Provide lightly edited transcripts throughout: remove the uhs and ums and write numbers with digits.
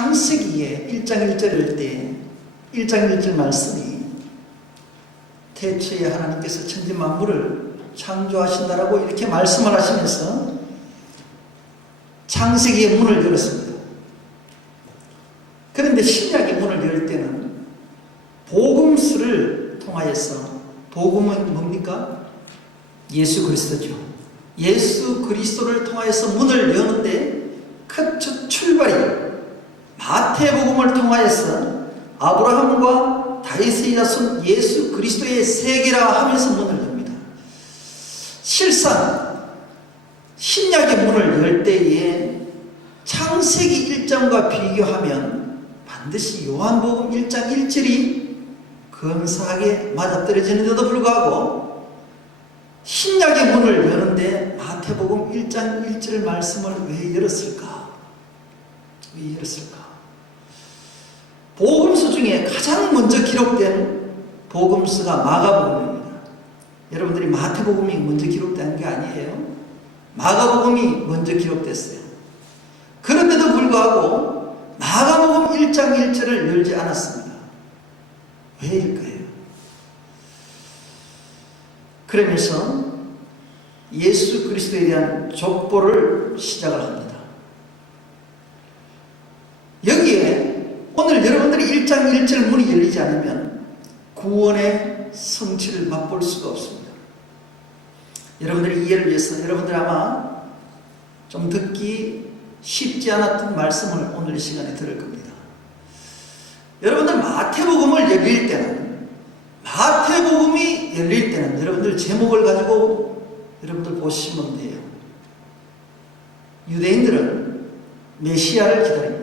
창세기에 1장 1절일 때 1장 1절 말씀이 태초에 하나님께서 천지 만물을 창조하신다라고 이렇게 말씀을 하시면서 창세기의 문을 열었습니다. 그런데 신약의 문을 열 때는 복음서를 통하여서, 복음은 뭡니까? 예수 그리스도죠. 예수 그리스도를 통하여서 문을 여는데 첫 출발이 마태복음을 통하여서 아브라함과 다윗의 자손 예수 그리스도의 세계라 하면서 문을 엽니다. 실상 신약의 문을 열 때에 창세기 1장과 비교하면 반드시 요한복음 1장 1절이 근사하게 맞아떨어지는데도 불구하고 신약의 문을 여는데 마태복음 1장 1절 말씀을 왜 열었을까? 왜 열었을까? 복음서 중에 가장 먼저 기록된 복음서가 마가복음입니다. 여러분들이 마태복음이 먼저 기록된 게 아니에요. 마가복음이 먼저 기록됐어요. 그런데도 불구하고 마가복음 1장 1절을 열지 않았습니다. 왜일까요? 그러면서 예수 그리스도에 대한 족보를 시작을 합니다. 여기에 오늘 여러분들이 1장 1절 문이 열리지 않으면 구원의 성취를 맛볼 수가 없습니다. 여러분들의 이해를 위해서 여러분들 아마 좀 듣기 쉽지 않았던 말씀을 오늘 이 시간에 들을 겁니다. 여러분들 마태복음을 열릴 때는, 마태복음이 열릴 때는 여러분들 제목을 가지고 여러분들 보시면 돼요. 유대인들은 메시아를 기다립니다.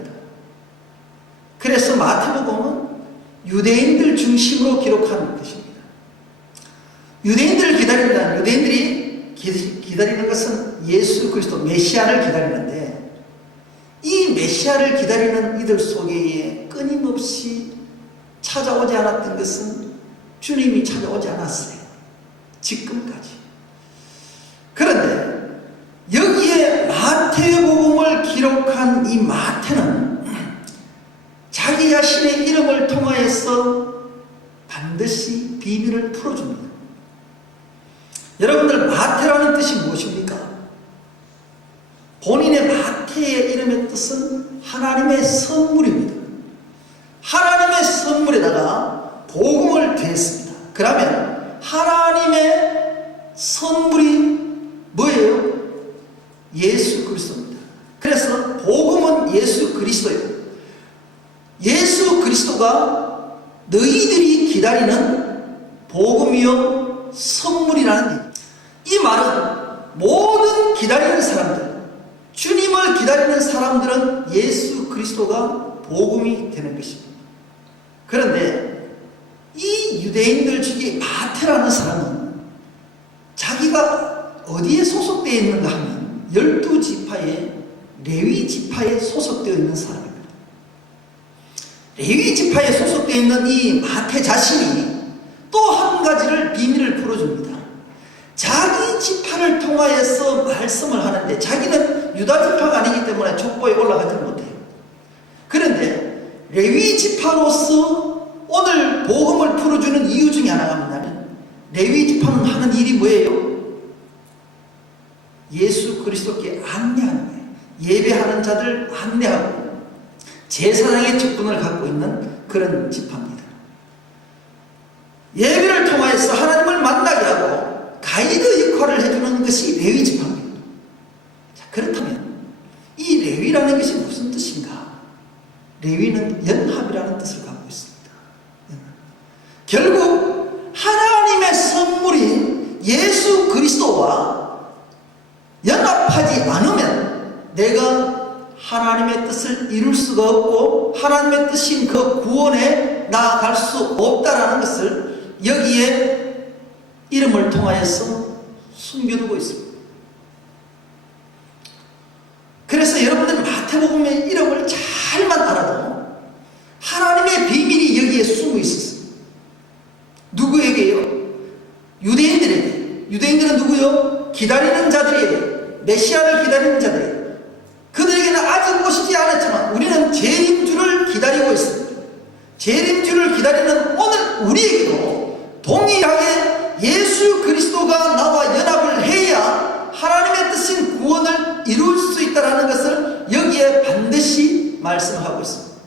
그래서 마태복음은 유대인들 중심으로 기록하는 것입니다. 유대인들을 기다린다는, 유대인들이 기다리는 것은 예수 그리스도 메시아를 기다리는데, 이 메시아를 기다리는 이들 속에 끊임없이 찾아오지 않았던 것은 주님이 찾아오지 않았어요. 지금까지. 그런데 여기에 마태복음을 기록한 이 마태는 자기 자신의 이름을 통하여서 반드시 비밀을 풀어줍니다. 여러분들 마태라는 뜻이 무엇입니까? 본인의 마태의 이름의 뜻은 하나님의 선물입니다. 하나님의 선물에다가 복음을 더했습니다. 그러면 하나님의 선물이 뭐예요? 예수 그리스도입니다. 그래서 복음은 예수 그리스도예요. 예수 그리스도가 너희들이 기다리는 복음이요 선물이라는 이 말은 모든 기다리는 사람들, 주님을 기다리는 사람들은 예수 그리스도가 복음이 되는 것입니다. 그런데 이 유대인들 중에 마태라는 사람은 자기가 어디에 소속되어 있는가 하면 12지파의 레위 지파에 소속되어 있는 사람입니다. 레위 지파에 소속되어 있는 이 마태 자신이 또 한 가지를 비밀을 풀어줍니다. 자기 지파를 통하여서 말씀을 하는데 자기는 유다 지파가 아니기 때문에 족보에 올라가지 못해요. 그런데 레위 지파로서 오늘 복음을 풀어주는 이유 중에 하나가 뭐냐면, 레위 지파는 하는 일이 뭐예요? 예수 그리스도께 안내하는 거예요. 예배하는 자들 안내하고 제사장의 직분을 갖고 있는 그런 지파입니다. 예배를 통하여서 하나님을 만나게 하고 가이드 역할을 해주는 것이 레위 지파입니다. 자, 그렇다면 이 레위라는 것이 무슨 뜻인가? 레위는 연합이라는 뜻을 갖고 있습니다. 결국 하나님의 선물인 예수 그리스도와 연합하지 않으면 내가 하나님의 뜻을 이룰 수가 없고 하나님의 뜻인 그 구원에 나아갈 수 없다라는 것을 여기에 이름을 통하여서 숨겨두고 있습니다. 그래서 여러분들 마태복음의 이름을 잘만 알아도 하나님의 비밀이 여기에 숨어 있었습니다. 누구에게요? 유대인들에게. 유대인들은 누구요? 기다리는 자들이에요. 메시아를 기다리는 자들이에요. 그들에게는 아직 오시지 않았지만 우리는 재림 재림주를 기다리는 오늘 우리에게도 동일하게 예수 그리스도가 나와 연합을 해야 하나님의 뜻인 구원을 이룰 수 있다는 것을 여기에 반드시 말씀하고 있습니다.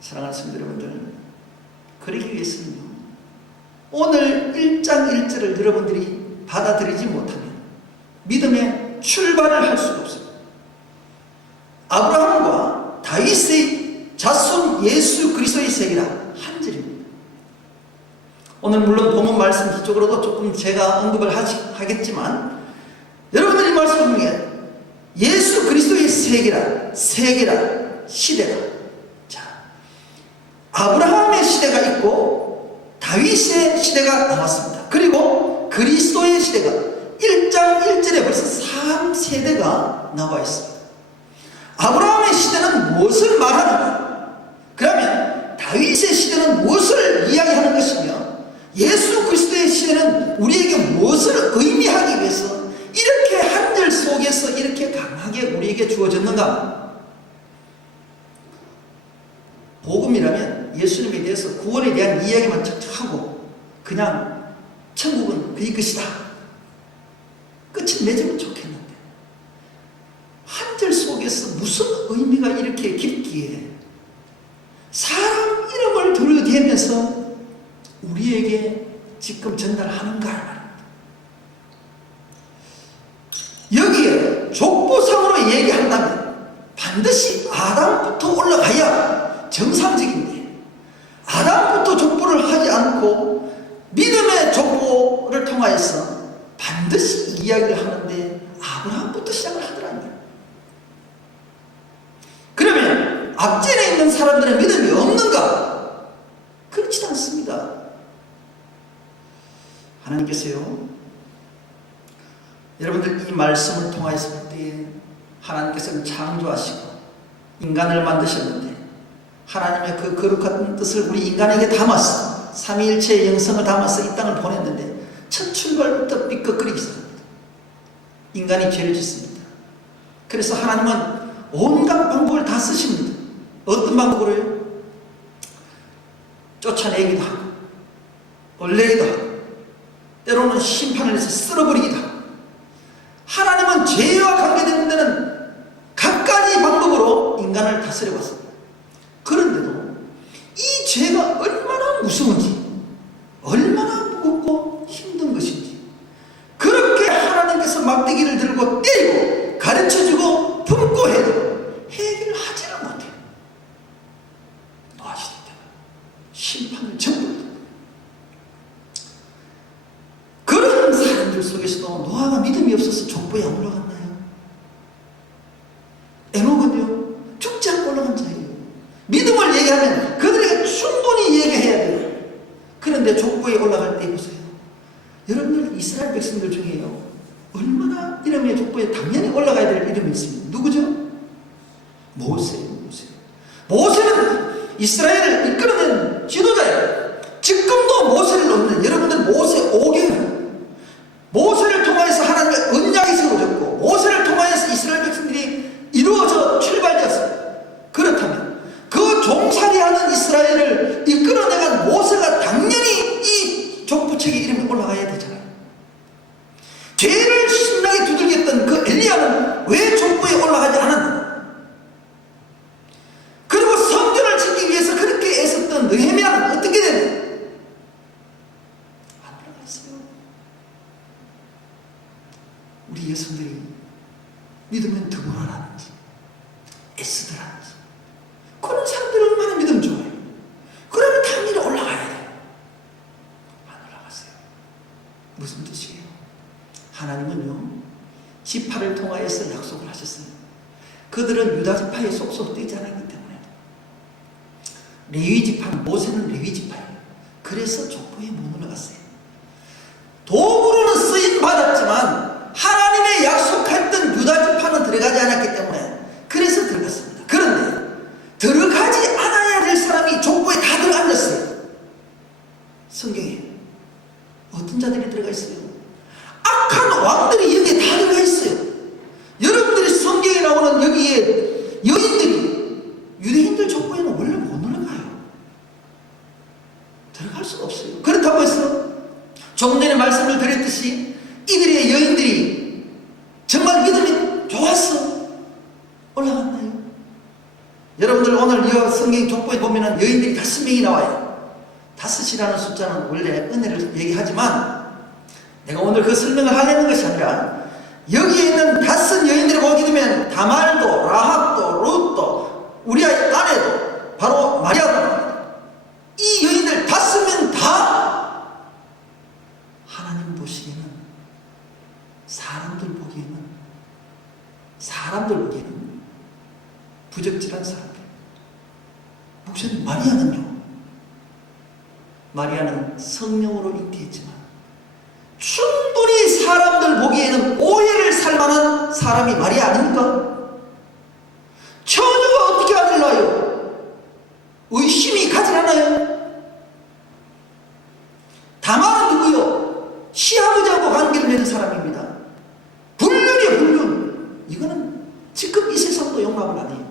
사랑하는 성도 여러분들, 그러기 위해서는요, 오늘 1장 1절을 여러분들이 받아들이지 못하면 믿음의 출발을 할 수가 없어요. 아브라함과 다윗의 자손 예수 그리스도의 세계라 한 절입니다. 오늘 물론 본문 말씀 뒤쪽으로도 조금 제가 언급을 하겠지만 여러분들이 말씀 중에 예수 그리스도의 세계라 시대가, 자, 아브라함의 시대가 있고 다윗의 시대가 나왔습니다. 그리고 그리스도의 시대가 1장 1절에 벌써 3세대가 나와 있습니다. 아브라함의 시대는 무엇을 말하는가? 그러면 다윗의 시대는 무엇을 이야기하는 것이며 예수 그리스도의 시대는 우리에게 무엇을 의미하기 위해서 이렇게 한 절 속에서 이렇게 강하게 우리에게 주어졌는가? 복음이라면 예수님에 대해서 구원에 대한 이야기만 척척 하고 그냥 천국은 그의 것이다, 끝을 맺으면 좋겠는데 한 절 속에서 무슨 의미가 이렇게 깊기에 사람 이름을 들여대면서 우리에게 지금 전달하는가 말입니다. 여기에 족보상으로 얘기한다면 반드시 아담부터 올라가야 정상적인데 아담부터 족보를 하지 않고 믿음의 족보를 통하여서 반드시 이야기를 하는데 아브라함부터 시작을 하더라는 거예요. 그러면 앞전에 있는 사람들의 믿음이 없는가? 그렇지 않습니다. 하나님께서요, 여러분들 이 말씀을 통하여서 볼 때에 하나님께서는 창조하시고 인간을 만드셨는데 하나님의 그 거룩한 뜻을 우리 인간에게 담아서 삼위일체의 영성을 담아서 이 땅을 보냈는데 첫 출발부터 삐걱거리기 시작합니다. 인간이 죄를 짓습니다. 그래서 하나님은 온갖 방법을 다 쓰십니다. 어떤 방법으로요? 쫓아내기도 하고 벌내기도 하고 때로는 심판을 해서 쓸어버리기도 하고 하나님은 죄와 관계된 데는 각가지 방법으로 인간을 다스려 왔습니다. 그런데도 이 죄가 얼마나 무서운지 얼마나 무겁고 힘든 것인지 그렇게 하나님께서 막대기를 들고 때리고 가르쳐주고 품고 해도 해결을 하지는 못해요. 노아시대 때 심판을 전부 그런 사람들 속에서도 노아가 믿음이 없어서 족보에 안 올라갔나요? 에녹은요 죽지 않고 올라간 자예요. 믿음을 얘기하면 그들에게 충분히 얘기해야 돼요. 그런데 족보에 올라갈 때 보세요. 여러분들 이스라엘 백성들 중에요 얼마나 이름의 족보에 당연히 올라가야 될 이름이 있습니다. 누구죠? 모세예요. 모세는 이스라엘을 이끌어낸 지도자예요. 지금도 모세를 넘는 여러분들 모세 5경 모세를 통하여서 하나님의 언약이 세워졌고 모세를 통하여서 이스라엘 백성들이 이루어져 출발되었습니다. 그렇다면 그 종살이하는 이스라엘을 이끌어내간 모세가 당연히 이 족보책에 이름이 올라가야 되잖아요. 죄를 신나게 두들겼던 그 엘리야는 왜 족보에 올라가지 않았나? 그리고 성전을 짓기 위해서 그렇게 애썼던 느헤미야는 어떻게 됐나? 안 올라갔어요. 우리 여성들이 믿으면 드물어라는지 애쓰더라는지 그런 사람들이 얼마나 믿음 좋아요. 그러면 당연히 올라가야 돼요. 안 올라갔어요. 무슨 뜻이에요? 하나님은요 지파를 통하여서 약속을 하셨어요. 그들은 유다 지파에 속속되지 않았기 때문에 레위 지파, 모세는 레위 지파예요. 그래서 족보에 못 올라갔어요. 도구로는 쓰임 받았지만 하나님의 약속했던 유다 지파는 들어가지 않았기 때문에 그래서 들어갔습니다. 그런데 들어가지 않아야 될 사람이 족보에 다 들어앉았어요. 성경에 어떤 자들이 들어가 있어요? 악한 왕들이 여기에 다 들어가 있어요. 여러분들이 성경에 나오는 여기에 여인들이 유대인들 족보에는 원래 못 올라가 조금 전에 말씀을 드렸듯이 이들의 여인들이 정말 믿음이 좋았어 올라갔나요? 여러분들 오늘 이 성경 족보에 보면 여인들이 5명이 나와요. 5이라는 숫자는 원래 은혜를 얘기하지만 내가 오늘 그 설명을 하려는 것이 아니라 여기에 있는 5 여인들을 보게 되면 다말도, 라합도, 룻도, 우리아의 아내도 바로 마리아도 이 여인들 5명 다 하나님 보시기에는 사람들 보기에는 부적절한 사람들. 목사님 마리아는요? 마리아는 성령으로 잉태했지만 충분히 사람들 보기에는 오해를 살 만한 사람이 마리아 아닙니까? 처녀가 어떻게 아들 낳아요? 의심이 가지 않아요? 다말은 누구요? 시아버지하고 관계를 맺은 사람입니다. 불륜이에요, 불륜. 이거는 지금 이 세상도 용납을 안 해요.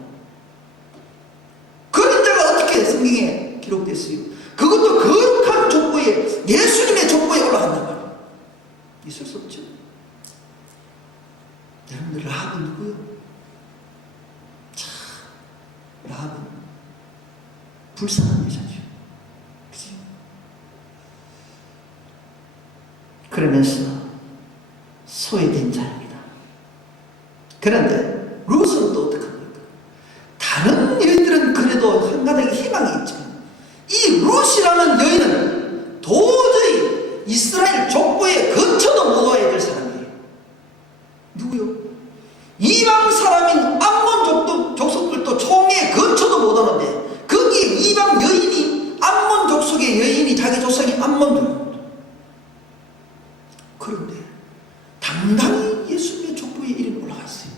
그런 자가 어떻게 성경에 기록됐어요? 그것도 거룩한 족보에, 예수님의 족보에 올라간단 말이에요. 있을 수 없죠. 여러분들 라합은 누구요? 참, 라합은 불쌍한 여자죠. 그치? 그러면서 소외된 자입니다. 그런데 룻은 또 어떡합니까? 다른 여인들은 그래도 한가닥의 희망이 있죠. 이 룻이라는 여인은 도저히 이스라엘 족보에 근처도 못 와야 될 사람이에요. 누구요? 이방 사람인 암몬 족속들도 총에 근처도 못 오는데 거기에 이방 여인이 암몬 족속의 여인이 자기 조상이 암몬들. 그런데 당당히 예수님의 족보에 이름이 올라가 있어요.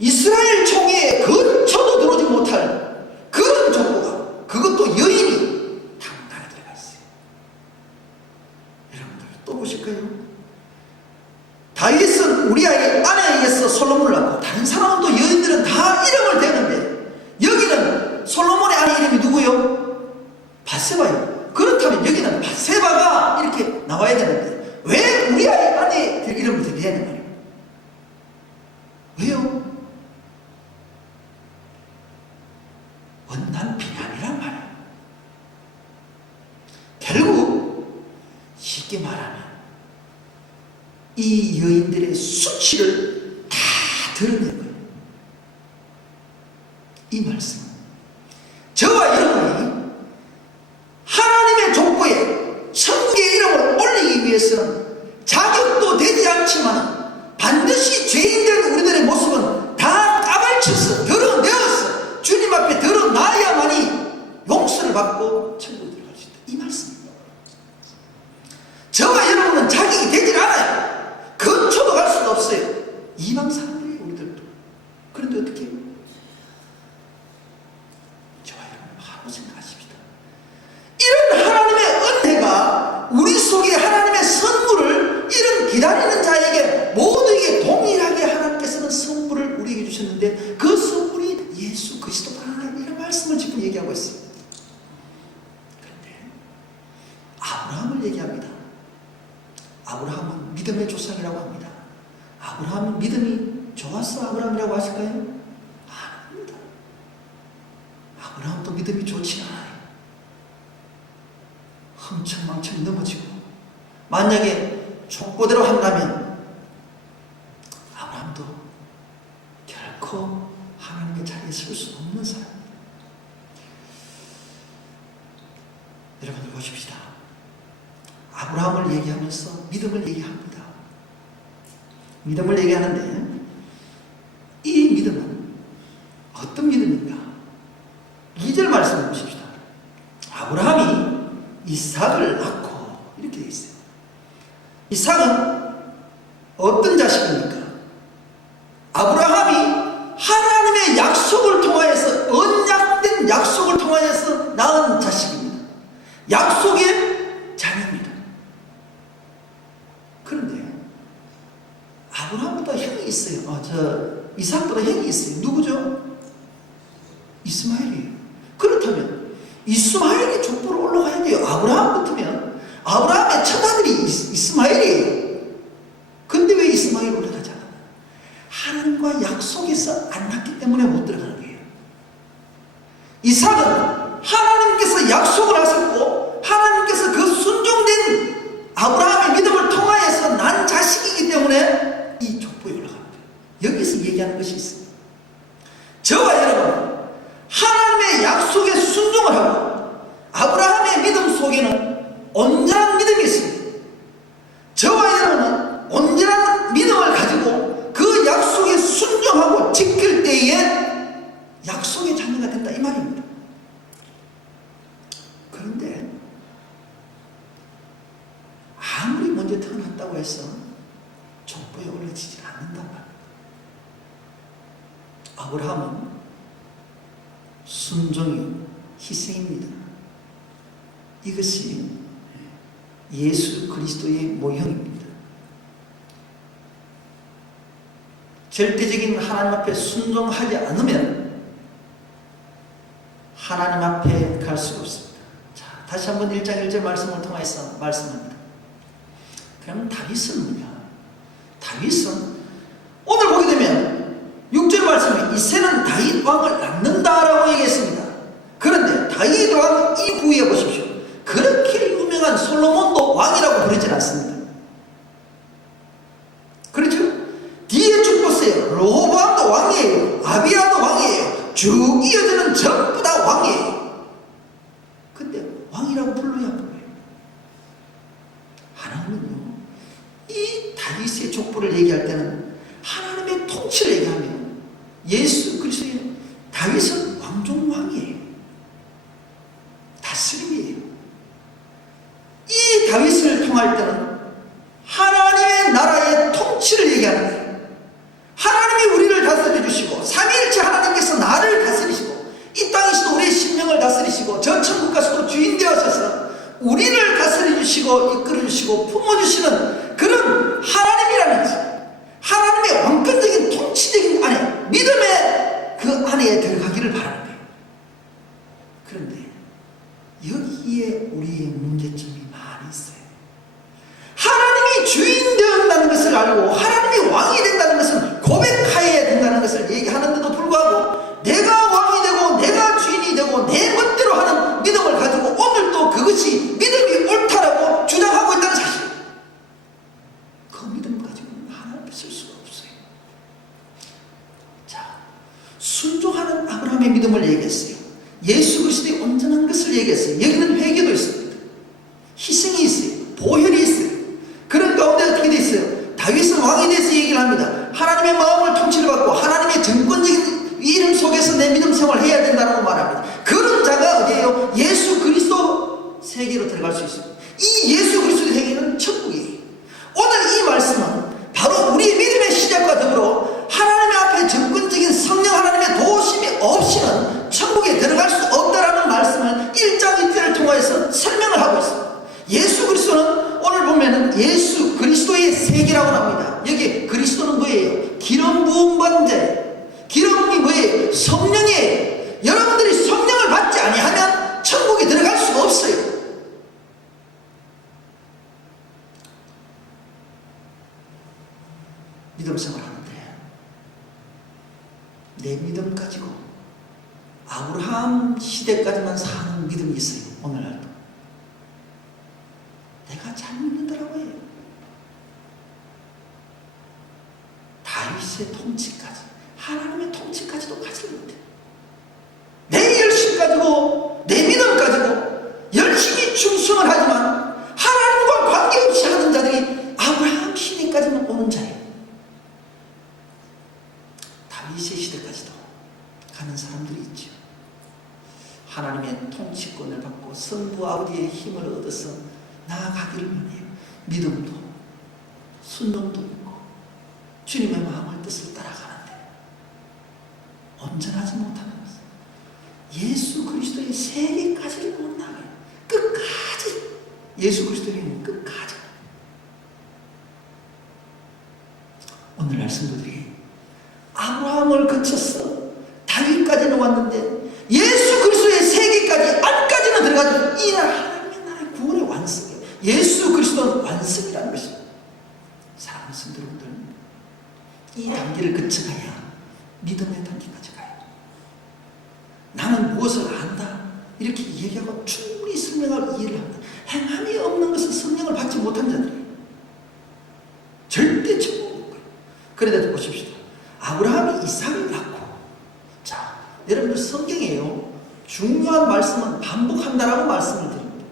이스라엘 총회에 근처도 들어오지 못할 그런 족보가, 그것도 여인이 당당히 들어가 있어요. 여러분들 또 보실까요? 다윗은 우리아의 아내에 의해서 솔로몬을 낳고 다른 사람은 또 여인들은 다 이름을 대는데 여기는 솔로몬의 아내 이름이 누구요? 밧세바예요. 그렇다면 여기는 밧세바가 이렇게 나와야 되는데 왜 우리아의 아내 이름을 대야 하는 말이에요? 왜요? 원남편이 아니란 말이에요. 결국 쉽게 말하면 이 여인들의 수치를 다 드러낸 거예요. 이 말씀은 저와 여러분이 하나님의 족보에 천국의 이름을 올리기 위해서는 자격도 되지 않지만 반드시 죄인된 우리들의 모습은 다 까발쳐서 드러내어서 주님 앞에 드러나야만이 용서를 받고 천국에 들어갈 수 있다. 이 말씀입니다. 저와 여러분은 자격이 되질 않아요. 근처도 갈 수도 없어요. 이방 사람들이 우리들도. 그런데 어떻게 해요? 저와 여러분 바로 생각하십시다. 이런 하나님의 은혜가 우리 속에 하나님의 선물을 이런 기다리는 자에게 모두에게 동일하게 하나님께서는 선물을 우리에게 주셨는데 그 선물이 예수 그리스도다. 이런 말씀을 지금 얘기하고 있어요. 그런데 아브라함을 얘기합니다. 아브라함은 믿음의 조상이라고 합니다. 아브라함은 믿음이 좋았어 아브라함이라고 하실까요? 아닙니다. 아브라함도 믿음이 좋지 않아요. 흥청망청 넘어지고 만약에 족보대로 한다면 아브라함도 결코 하나님의 자리에 설 수 없는 사람입니다. 여러분들 보십시다. 아브라함을 얘기하면서 믿음을 얘기합니다. 믿음을 얘기하는데 이 믿음은 어떤 믿음인가? 2절 말씀을 보십시다. 아브라함이 이삭을 낳고 이렇게 되어 있어요. 이삭은 어떤 자식입니까? 아브라함이 하나님의 약속을 통하여서 언약된 약속을 통하여서 낳은 자식입니다. 약속의 자녀입니다. 그런데 아브라함보다 형이 있어요. 이삭보다 형이 있어요. 누구죠? 이스마엘이에요. 그렇다면 이스마엘이 족보로 올라가야 돼요. 아브라함 같으면 때문에 못 들어가는 거예요. 이삭은 하나님께서 약속을 하셨고 하나님께서 그 순종된 아브라함의 믿음을 통하여서 난 자식이기 때문에 이 족보에 올라갑니다. 여기서 얘기하는 것이 있습니다. 저와 여러분, 하나님의 약속에 순종을 하고 아브라함의 믿음 속에는 온전한 믿음이 있습니다. 저와 여러분은 온전한 믿음을 가지고 그 약속에 순종하고 지킬 때에 약속의 자녀가 된다 이 말입니다. 그런데 아무리 먼저 태어났다고 해서 족보에 올려지지 않는단 말입니다. 아브라함은 순종이 희생입니다. 이것이 예수 그리스도의 모형입니다. 절대적인 하나님 앞에 순종하지 않으면 하나님 앞에 갈 수가 없습니다. 자, 다시 한번 1장 1절 말씀을 통해서 말씀합니다. 그럼 다윗은 뭐냐? 다윗은 오늘 보게 되면 6절 말씀에 이새는 다윗 왕을 낳는다라고 얘기했습니다. 그런데 다윗 왕 이후에 보십시오. 그렇게 유명한 솔로몬도 왕이라고 부르진 않습니다. 그렇죠? 뒤에 쭉 보세요. 로보암도 왕이에요. 아비야도 왕이에요. 쭉 이어지는 전부 다 왕이에요. 근데 왕이라고 불러야 불러요. 하나님은요, 이 다윗의 족보를 얘기할 때는 하나님의 통치를 얘기하면 예수 그리스도의 다윗은 왕중왕이에요. 다스림이에요. 이 다윗을 통할 때는 하나님의 나라의 통치를 얘기하는 거예요. 하나님이 우리를 다스려 주시고 삼위일체 하나님께서 나를 다스리시고 이 땅에서도 우리의 심령을 다스리시고 저 천국 가서도 주인 되어서서 우리를 다스려 주시고 이끌어 주시고 품어 주시는 그런 하나님이라는 거죠. 하나님의 왕권적인 통치적인 안에, 믿음의 그 안에 들어가기를 바라는 거예요. 그런데 여기에 우리의 문제점이 많이 있어요. 하나님이 주인 되었다는 것을 알고 하나님이 왕이 된다는 것은 고백하여야 된다는 것을 얘기하는데도 불구하고 내가 왕이 되고 내가 주인이 되고 내 멋대로 하는 믿음을 가지고 오늘도 그것이 믿음이 옳다라고 주장하고 있다는 사실, 그 믿음 가지고는 하나님 앞에 쓸 수가 없어요. 자, 순종하는 아브라함의 믿음을 얘기했어요. 예수 그리스도의 온전한 것을 얘기했어요. 여기는 회개도 있습니다. 희생이 있어요. 보혈이 있어요. 그런 가운데 어떻게 되어 있어요? 다윗은 왕에 대해서 얘기를 합니다. 하나님의 마음을 통치를 받고 하나님의 정권적인 이름 속에서 내 믿음 생활을 해야 된다고 말합니다. 그런 자가 어디예요? 예수 그리스도 세계로 들어갈 수 있어요. 이 예수 그리스도의 세계는 천국이에요. 오늘 이 말씀은 바로 우리의 믿음의 시작과 더불어 하나님 앞에 정권적인 성령 하나님의 도우심이 없이는 천국에 들어갈 수 없다라는 말씀을 1장 2절을 통해서 설명을 하고 있습니다. 예수 그리스도는 오늘 보면은 예수 그리스도의 세계라고 합니다. 여기 그리스도는 뭐예요? 기름 부음 받은 자예요. 기름이 뭐예요? 성령이에요. 여러분들이 성령을 받지 아니하면 천국에 들어갈 수가 없어요. 믿음 생활하는데 내 믿음 가지고 아브라함 시대까지만 사는 믿음이 있어요. 오늘날도 내가 잘 믿는다라고 해요. 다윗의 통치까지, 하나님의 통치까지도 가지 못해. 내 열심 가지고 내 믿음 가지고 열심히 충성을 하지만 하나님과 관계없이 하는 자들이 아브라함 시대까지는 오는 자예요. 다윗의 시대까지도 가는 사람들이 있죠. 하나님의 통치권을 받고 성부 아버지의 힘을 얻어서 나아가기를 원해요. 믿음도 순종도 있고 주님의 마음을 뜻을 따라가는데 온전하지 못하는 것은 예수 그리스도의 세계까지를 못 나가요. 끝까지 예수 그리스도의 힘은 끝까지. 오늘날 성도들이 아브라함을 거쳐서 다윗까지는 왔는데 예수 그리스도의 세계까지 안까지는 들어가지고 이 하나님의 나라의 구원의 완성이에요. 예수 그리스도는 완성이라는 것입니다. 사랑하는 성도 여러분들, 이 단계를 거쳐가야 믿음의 단계까지 가요. 나는 무엇을 안다 이렇게 얘기하고 충분히 설명하고 이해를 합니다. 행함이 없는 것은 성령을 받지 못한 자들이에요. 절대 천국 없는 거예요. 그런데도 보십시오. 아브라함이 이삭을 낳고, 자, 여러분들 성경에요, 중요한 말씀은 반복한다라고 말씀을 드립니다.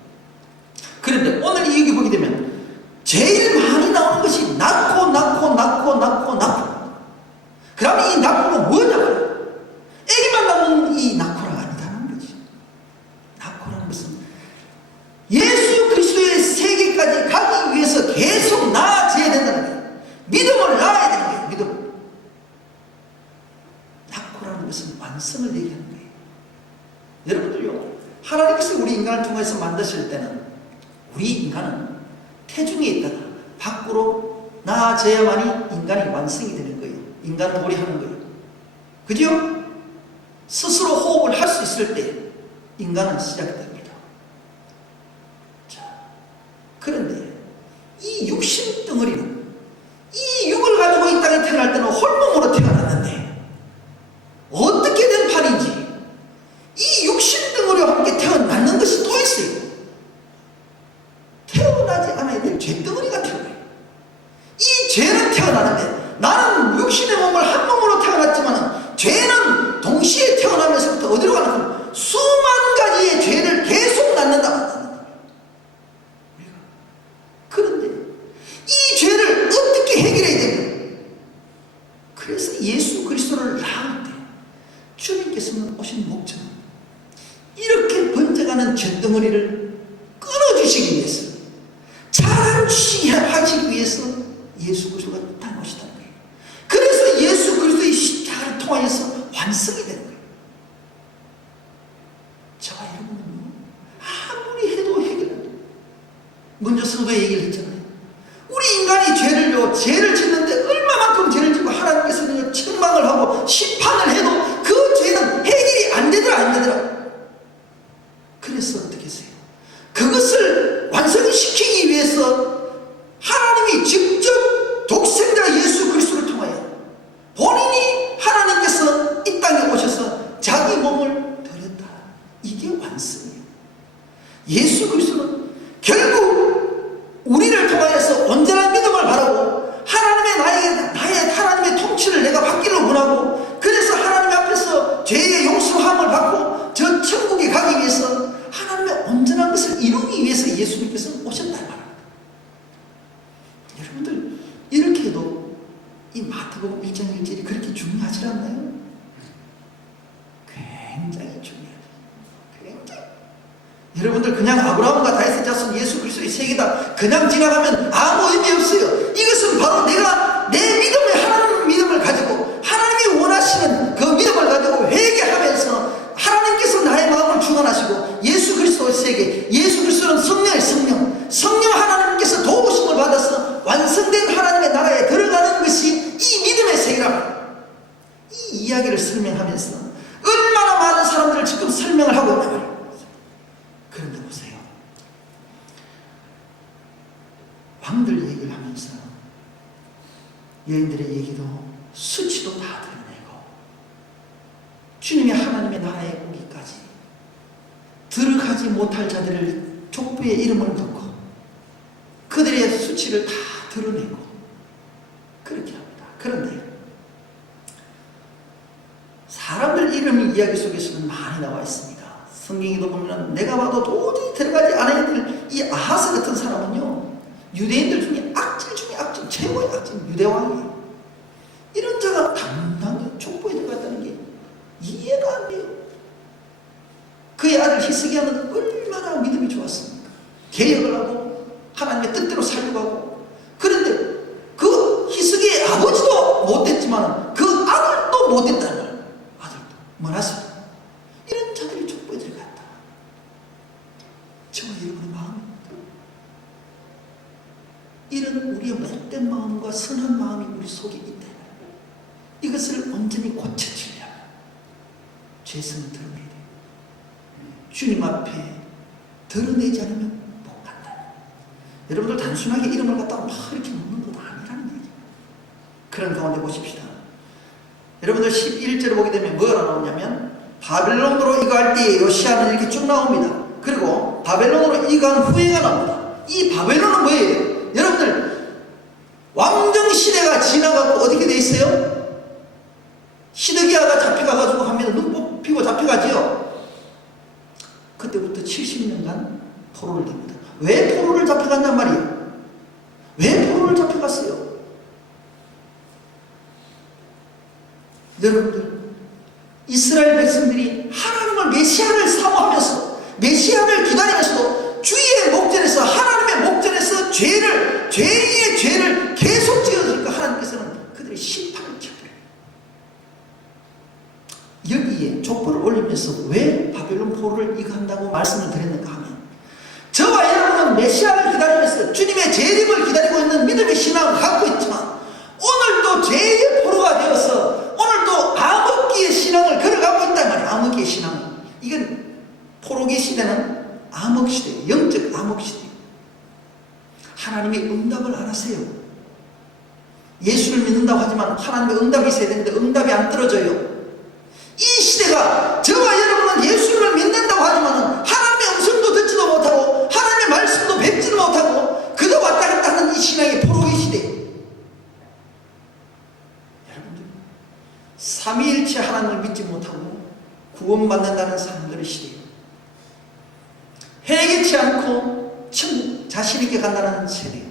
그런데 오늘 여기 보게 되면 제일 많이 나오는 것이 낳고. 그러면 이 낳고가 뭐냐고요? 애기만 낳는 이 낳고가 아니다라는 거지. 낳고라는 것은 예수 그리스도의 세계까지 가기 위해서 계속 나아져야 된다는 거예요. 믿음을 낳아야 되는 거예요. 믿음. 낳고라는 것은 완성을 얘기하는 거예요. 여러분들요, 하나님께서 우리 인간을 통해서 만드실 때는 우리 인간은 태중에 있다가 밖으로 나아져야만이 인간이 완성이 되는 거예요. 인간놀이 하는 거예요. 그죠? 스스로 호흡을 할 수 있을 때 인간은 시작됩니다. 자, 그런데 이 육신 덩어리는 이 육을 가지고 이 땅에 태어날 때는 홀몸으로 태어났는데 어떻게 된 판인지 이 육신 덩어리와 함께 태어나는 것이 또 있어요. 태어나지 않아야 될 죄덩어리가 태어나요. 이 죄는 태어나는데 나는 육신의 몸을 한 몸으로 태어났지만 죄는 동시에 태어나면서부터 어디로 가나 수만 가지의 죄를 계속 낳는다. 그런데 이 죄를 어떻게 해결해야 되냐? 그래서 예수 그리스도를 낳을 때 주님께서는 오신 목적은 이렇게 번져가는 죄덩어리를 끊어주시기 위해서, 자라주시게 하시기 위해서 예수 그리스도가 땅에 오시다는 거예요. 그래서 예수 그리스도의 십자가를 통하여서 완성이 되는 거예요. 저와 여러분은 아무리 해도 해결 안 돼요. 먼저 성도의 얘기를 했잖아요. 우리 인간이 죄를 짓는데 얼마만큼 죄를 짓고 하나님께서는 책망을 하고 심판을 해도 그 죄는 해결이 안 되더라. 그래서 어떻게 했어요? 그것을 완성시키기 위해서 하나님이 직접 독생자 예수 그리스도를 통하여 본인이 하나님께서 이 땅에 오셔서 자기 몸을 드렸다. 이게 완성이에요. 예수 그리스도는 결국 우리를 통하여서 온전한 믿음을 바라고 나의 하나님의 통치를 내가 받기를 원하고, 그래서 하나님 앞에서 죄의 용서함을 받고 저 천국에 가기 위해서 하나님의 온전한 것을 이루기 위해서 예수님께서 오셨다는 말입니다. 여러분들 이렇게 해도 이 마태복음 1장 1절이 그렇게 중요하지 않나요? 굉장히 중요해요. 굉장히. 여러분들 그냥 아브라함과 다윗의 자손 예수 그리스도의 세계다 그냥 지나가면 아무 의미 없어요. 이것은 바로 내가 내 믿음의 하나님 믿음을 가지고 하나님이 원하시는 그 믿음을 가지고 회개하면서 하나님께서 나의 마음을 주관하시고 예수 그리스도의 세계, 예수 그리스도는 성령의 성령 하나님께서 도우심을 받아서 완성된 하나님의 나라에 들어가는 것이 이 믿음의 세계라고. 이 이야기를 설명하면서 얼마나 많은 사람들을 지금 설명을 하고 있단 말이에요. 그런데 보세요. 왕들 얘기를 하면서 여인들의 얘기도 수치도 다 드러내고 주님의 하나님의 나라에 오기까지 들어가지 못할 자들을 족보에 이름을 넣고 그들의 수치를 다 드러내고 그렇게 합니다. 그런데 사람들 이름 이야기 속에서는 많이 나와 있습니다. 성경에도 보면 내가 봐도 도저히 들어가지 않아야 될 이 아하스 같은 사람은요, 유대인들 중에 악질 중에 악질, 최고의 악질, 유대왕이에요. 이런 자가 당당히 족보에 들어갔다는 게 이해가 안 돼요. 그의 아들 히스기야는 얼마나 믿음이 좋았습니까? 개혁을 하고 하나님의 뜻대로 살려고 하고. 그런데 그 히스기야의 아버지도 못됐지만 그 아들도 못됐다는 거예요. 아들도 뭐라서 이런 자들이 족보에 들어갔다. 저와 여러분의 마음입니다. 이런 우리의 못된 마음과 선한 마음이 우리 속에 있다. 이것을 온전히 고쳐주려면 죄성을 드러내야 돼요. 주님 앞에 드러내지 않으면 못 간다. 여러분들 단순하게 이름을 갖다가 막 이렇게 놓는 건 아니라는 얘기예요. 그런 가운데 보십시다. 여러분들 11절을 보게 되면 뭐가 나오냐면 바벨론으로 이거할 때 요시아는 이렇게 쭉 나옵니다. 그리고 바벨론으로 이거한 후에가 나옵니다. 이 바벨론은 뭐예요? 여러분들 왕정시대가 지나가고 어떻게 돼 있어요? 시드기야가 잡혀가가지고 하면 눈 뽑히고 잡혀가지요. 그때부터 70년간 포로를 됩니다. 왜 포로를 잡혀갔냔 말이에요? 왜 포로를 잡혀갔어요? 여러분들 이스라엘 백성들이 하나님을 메시아를 사모하면서 메시아를 기다리면서도 주의 목전에서 하나님의 목전에서 죄의 죄를 계속 지어지니까 하나님께서는 그들의 심판을 쳐버려요. 여기에 족보를 올리면서 왜 바벨론 포로를 이거한다고 말씀을 드렸는가 하면 저와 여러분은 메시아를 기다리면서 주님의 재림을 기다리고 있는 믿음의 신앙을 갖고 있지만 오늘도 죄의 포로가 되어서 오늘도 암흑기의 신앙을 걸어가고 있단 말이에요. 암흑기의 신앙. 이건 포로기 시대는 암흑시대예요. 영적 암흑시대예요. 하나님의 응답을 안 하세요. 예수를 믿는다고 하지만 하나님의 응답이 있어야 되는데 응답이 안 떨어져요. 이 시대가 저와 여러분은 예수를 믿는다고 하지만 하나님의 음성도 듣지도 못하고 하나님의 말씀도 뵙지도 못하고 그저 왔다 갔다 하는 이 신앙의 포로기 시대예요. 여러분들 삼위일체 하나님을 믿지 못하고 구원받는다는 사람들의 시대예요. 회개치 않고 천국 자신있게 간다는 세대예요.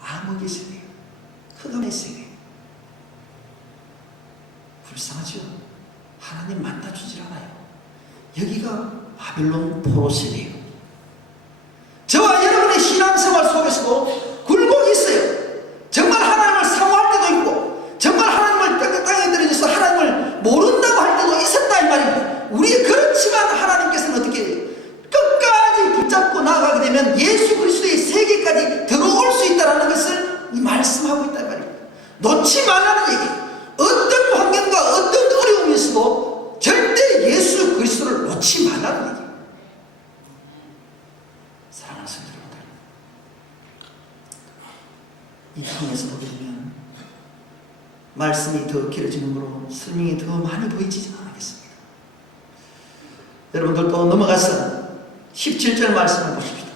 암흑의 세대예요. 흑암의 세대예요. 불쌍하죠? 하나님 만나주질 않아요. 여기가 바벨론 포로 세대예요. 저와 여러분의 신앙생활 속에서도 굴곡이 있어요. 정말 하나님을 사모할 때도 있고 정말 하나님을 땅에 들여져서 하나님을 모른다고 할 때도 있었다 이 말입니다. 우리 그렇지만 하나님께서는 어떻게 해요? 끝까지 붙잡고 나아가게 되면 예수 그리스도의 세계까지 들어올 수 있다는 것을 이 말씀하고 있단 말입니다. 놓지 말라는 얘기. 어떤 환경과 어떤 어려움이 있어도 절대 예수 그리스도를 놓지 말라는 얘기. 사랑하는 성도 여러분들, 이 통해서 보게 되면 말씀이 더 길어지는 거로 설명이 더 많이 보이지는 않겠습니다. 여러분들 또 넘어가서 17절 말씀을 보십시다.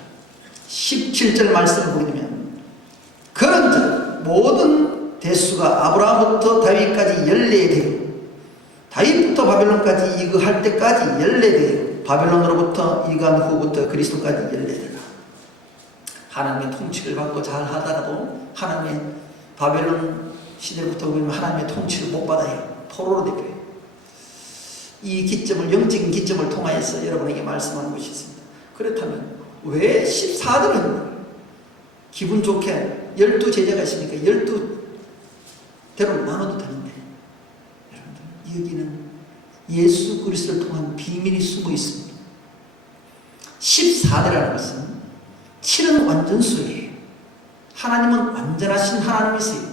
17절 말씀을 보게 되면 그런즉 모든 대수가 아브라함부터 다윗까지 연례되고 다윗부터 바벨론까지 이거할 때까지 연례되고 바벨론으로부터 이간 후부터 그리스도까지 연례되라. 하나님의 통치를 받고 잘 하다가도 하나님의 바벨론 시대부터 보면 하나님의 통치를 못 받아요. 포로로 되고요. 이 기점을 영적인 기점을 통하여서 여러분에게 말씀하는 것이 있습니다. 그렇다면 왜 14들은 기분 좋게 12제자가 있으니까 12대로 나눠도 되는데 여러분들 여기는 예수 그리스도를 통한 비밀이 숨어 있습니다. 14대라는 것은 7은 완전수예요. 하나님은 완전하신 하나님이세요.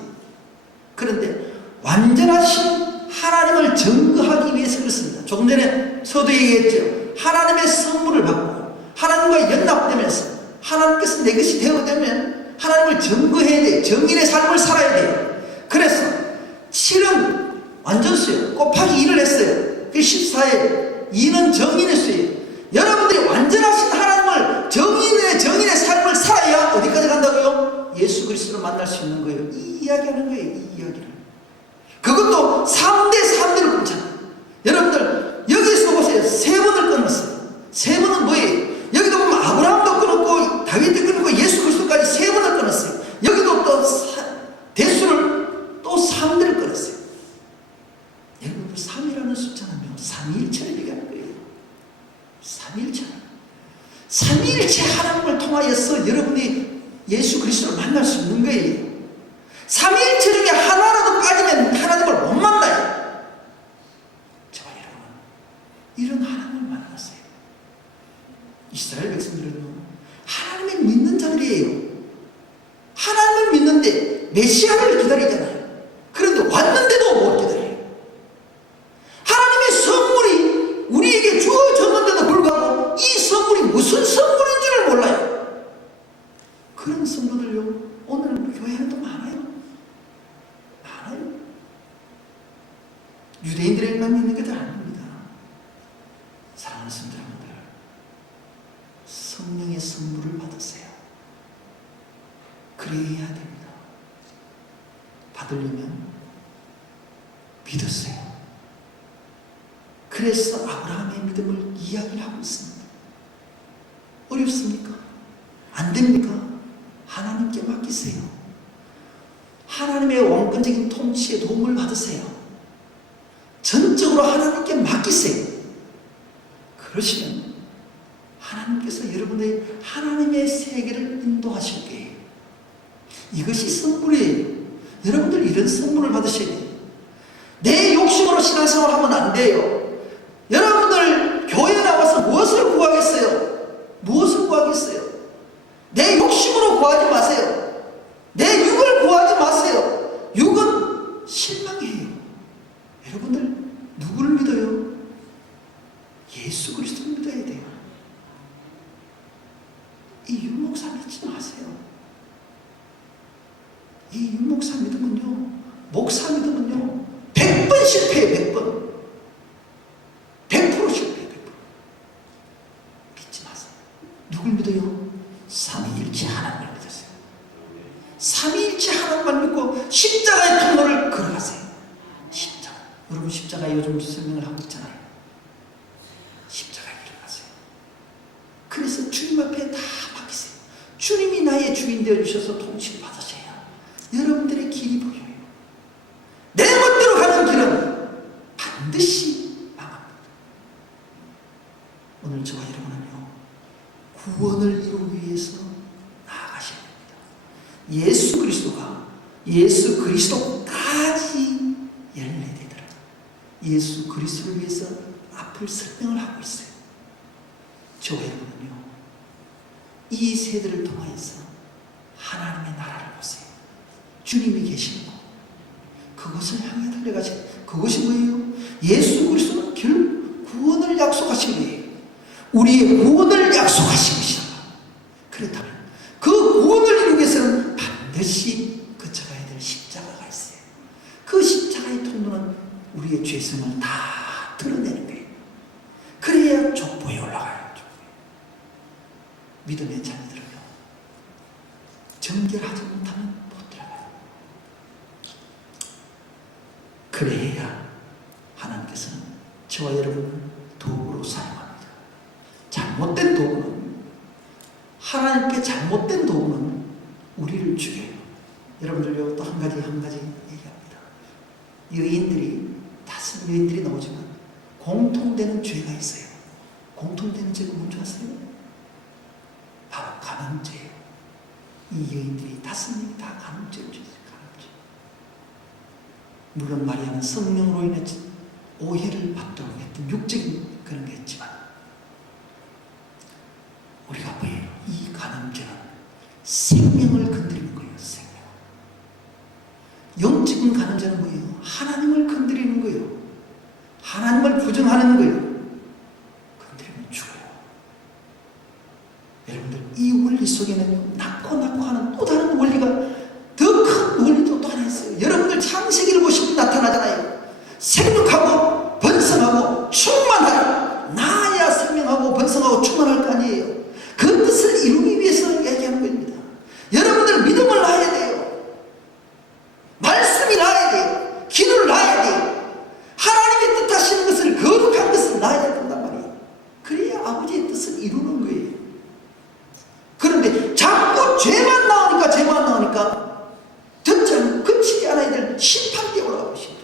그런데 완전하신 하나님을 증거하기 위해서 그렇습니다. 조금 전에 서두에 얘기했죠. 하나님의 선물을 받고 하나님과 연합되면서 하나님께서 내 것이 되어되면 하나님을 증거해야 돼요. 정인의 삶을 살아야 돼요. 그래서 7은 완전수예요. 곱하기 2를 했어요. 그 14에 2는 정인의 수예요. 여러분들이 완전하신 하나님을 정인의 삶을 살아야 어디까지 간다고요? 예수 그리스도를 만날 수 있는 거예요. 이 이야기하는 거예요. 이 이야기를. 그것도 3대3대를 끊잖아요. 여러분들 여기서 보세요. 3번을 끊었어요. 3번은 뭐예요? 여기도 보면 아브라함도 끊었고 다윗도 끊었고 예수 그리스도까지 3번을 끊었어요. 여기도 또 대수를 또 3대를 끊었어요. 여러분들 3이라는 숫자는요, 삼위일체를 얘기하는 거예요. 삼위일체. 삼위일체 하나님을 통하여서 여러분이 예수 그리스도를 만날 수 있는 거예요. 삼위일체 중에 하나라도 빠지면 하나님을 못 만나요. 저와 여러분은 이런 하나님을 만났어요. 이스라엘 백성들은 하나님을 믿는 자들이에요. 하나님을 믿는데 메시아를 기다리잖아요. 그런데 왔는데도 못 기다려요. 하나님의 선물이 우리에게 주어졌는데도 불구하고 이 선물이 무슨 선물인지를 몰라요. 그런 성도들요 오늘 교회에도 많아요. 많아요. 선물을 받으세요. 그래야 됩니다. 받으려면 믿으세요. 그래서 아브라함의 믿음을 이야기를 하고 있습니다. 어렵습니까? 안 됩니까? 하나님께 맡기세요. 하나님의 원권적인 통치에 도움을 받으세요. 전적으로 하나님께 맡기세요. 그러시면 하나님께서 여러분의 하나님의 세계를 인도하실 거예요. 이것이 선물이에요. 여러분들 이런 선물을 받으셔야 돼요. 내 욕심으로 신앙생활 하면 안 돼요. 여러분들 교회 나와서 무엇을 구하겠어요? 무엇을 구하겠어요? 내 욕심으로 구하지 마세요. 내 육을 구하지 마세요. 육은 실망이에요. 여러분들 누구를 믿어요? 예수 그리스도를 믿어야 돼요. 이 육목사 믿지 마세요. 이 육목사 믿으면요, 목사 믿으면요 100번 실패해요. 100번 100% 실패해요. 100%. 믿지 마세요. 누굴 믿어요? 삼위일체 하나님을 믿으세요. 삼위일체 하나님만 믿고 십자가의 통로를 걸어가세요. 십자가. 여러분 십자가 요즘 설명을 하고 있잖아요. 십자가에 걸어가세요. 그래서 주님 앞에 다 맡기세요. 주님이 나의 주인 되어주셔서 통치를 받으셔야 여러분들의 길이 보여요. 내 멋대로 가는 길은 반드시 망합니다. 오늘 저와 여러분은요, 구원을 이루기 위해서 나아가셔야 됩니다. 예수 그리스도까지 열례되더라. 예수 그리스도를 위해서 앞을 설명을 하고 있어요. 저와 여러분은요, 이 세대를 통하여서 하나님의 나라를 보세요. 주님이 계시는 것, 그것을 향해 달려가세요. 그것이 뭐예요? 예수 그리스도는 결국 구원을 약속하신 거예요. 우리의 구원을 약속하신 것이다. 그렇다면 그 구원을 이루기 위해서는 반드시 거쳐가야 될 십자가가 있어요. 그 십자가의 통로는 우리의 죄성을 다 드러내는 거예요. 그래야 족보에 올라가요. 족보에. 믿음의 자녀들은요, 정결하지 못하면 그래야 하나님께서는 저와 여러분을 도구로 사용합니다. 잘못된 도구는, 하나님께 잘못된 도구는 우리를 죽여요. 여러분들요, 또 한 가지 얘기합니다. 여인들이, 5 여인들이 나오지만 공통되는 죄가 있어요. 공통되는 죄가 뭔지 아세요? 바로 간음죄예요. 이 여인들이 5명이 다 간음죄를 지었어요. 물론 마리아는 성령으로 인해 오해를 받도록 했던 육적인 그런 게 있지만, 우리가 왜 이 간음죄는 생명을 건드리는 거예요. 생명. 영적인 간음죄는 뭐예요? 하나님을 건드리는 거예요. 하나님을 부정하는 거예요. 건드리면 죽어요. 여러분들, 이 원리 속에는 낳고 하는 또 다른 원리가, 더 큰 원리도 또 하나 있어요. 여러분들 창세기를 보시면 나타나잖아요. 생육하고 번성하고 충만하여, 나야 생명하고 번성하고 충만할 거 아니에요. 그 뜻을 이루기 위해서 얘기하는 겁니다. 여러분들 믿음을 낳아야 돼요. 말씀이 낳아야 돼요. 기도를 낳아야 돼요. 하나님의 뜻하시는 것을, 거룩한 것을 낳아야 된단 말이에요. 그래야 아버지의 뜻을 이루는 거예요. 그런데 자꾸 죄만 나오니까 듣지 않고 그치지 않아야 될 심판대에 올라가고 있습니다.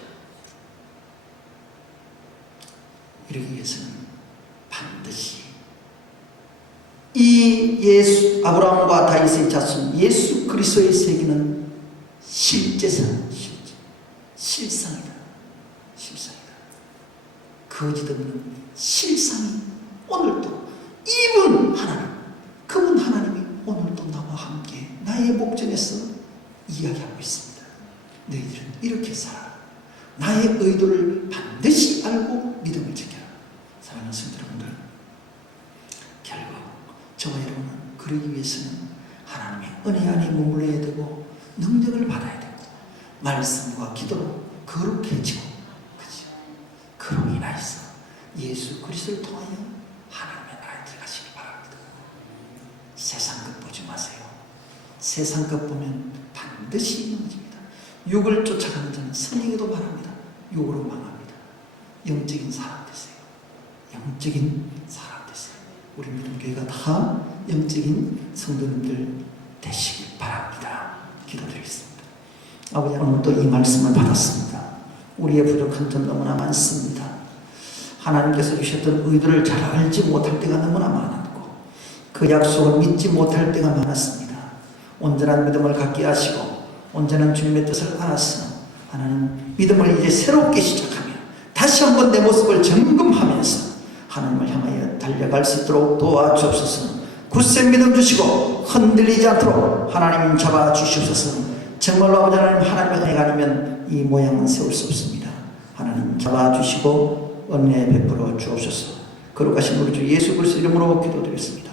이러기 위해서는 반드시 이 아브라함과 다윗의 자손 예수 그리스도의 세계는 실제상 실상이다. 거짓 없는 실상이 오늘도, 이분 하나님, 그분 하나님이 오늘도 나와 함께 나의 목전에서 이야기하고 있습니다. 너희들은 이렇게 살아. 나의 의도를 반드시 알고 믿음을 지켜라. 사랑하는 성도 여러분들, 결국 저와 여러분은 그러기 위해서는 하나님의 은혜 안에 머물러야 되고, 능력을 받아야 되고, 말씀과 기도로 거룩해지고, 그죠? 그로 인하여서 예수 그리스도를 통하여 하나님의 나라에 들어가시기 바랍니다. 마세요. 세상 것 보면 반드시 무너집니다. 육을 쫓아가는 자는 성령에도 말합니다. 육으로 망합니다. 영적인 사람 되세요. 영적인 사람 되세요. 우리 믿음교회가 다 영적인 성도님들 되시길 바랍니다. 기도드리겠습니다. 아버지, 오늘 또 이 말씀을 받았습니다. 우리의 부족한 점 너무나 많습니다. 하나님께서 주셨던 의도를 잘 알지 못할 때가 너무나 많았고 그 약속을 믿지 못할 때가 많았습니다. 온전한 믿음을 갖게 하시고 온전한 주님의 뜻을 알아서 하나님 믿음을 이제 새롭게 시작하며 다시 한번 내 모습을 점검하면서 하나님을 향하여 달려갈 수 있도록 도와주옵소서. 굳센 믿음 주시고 흔들리지 않도록 하나님 잡아주시옵소서. 정말로 아버지 하나님의 은혜가 아니면 이 모양은 세울 수 없습니다. 하나님 잡아주시고 은혜 베풀어 주옵소서. 거룩하신 우리 주 예수 그리스도 이름으로 기도드렸습니다.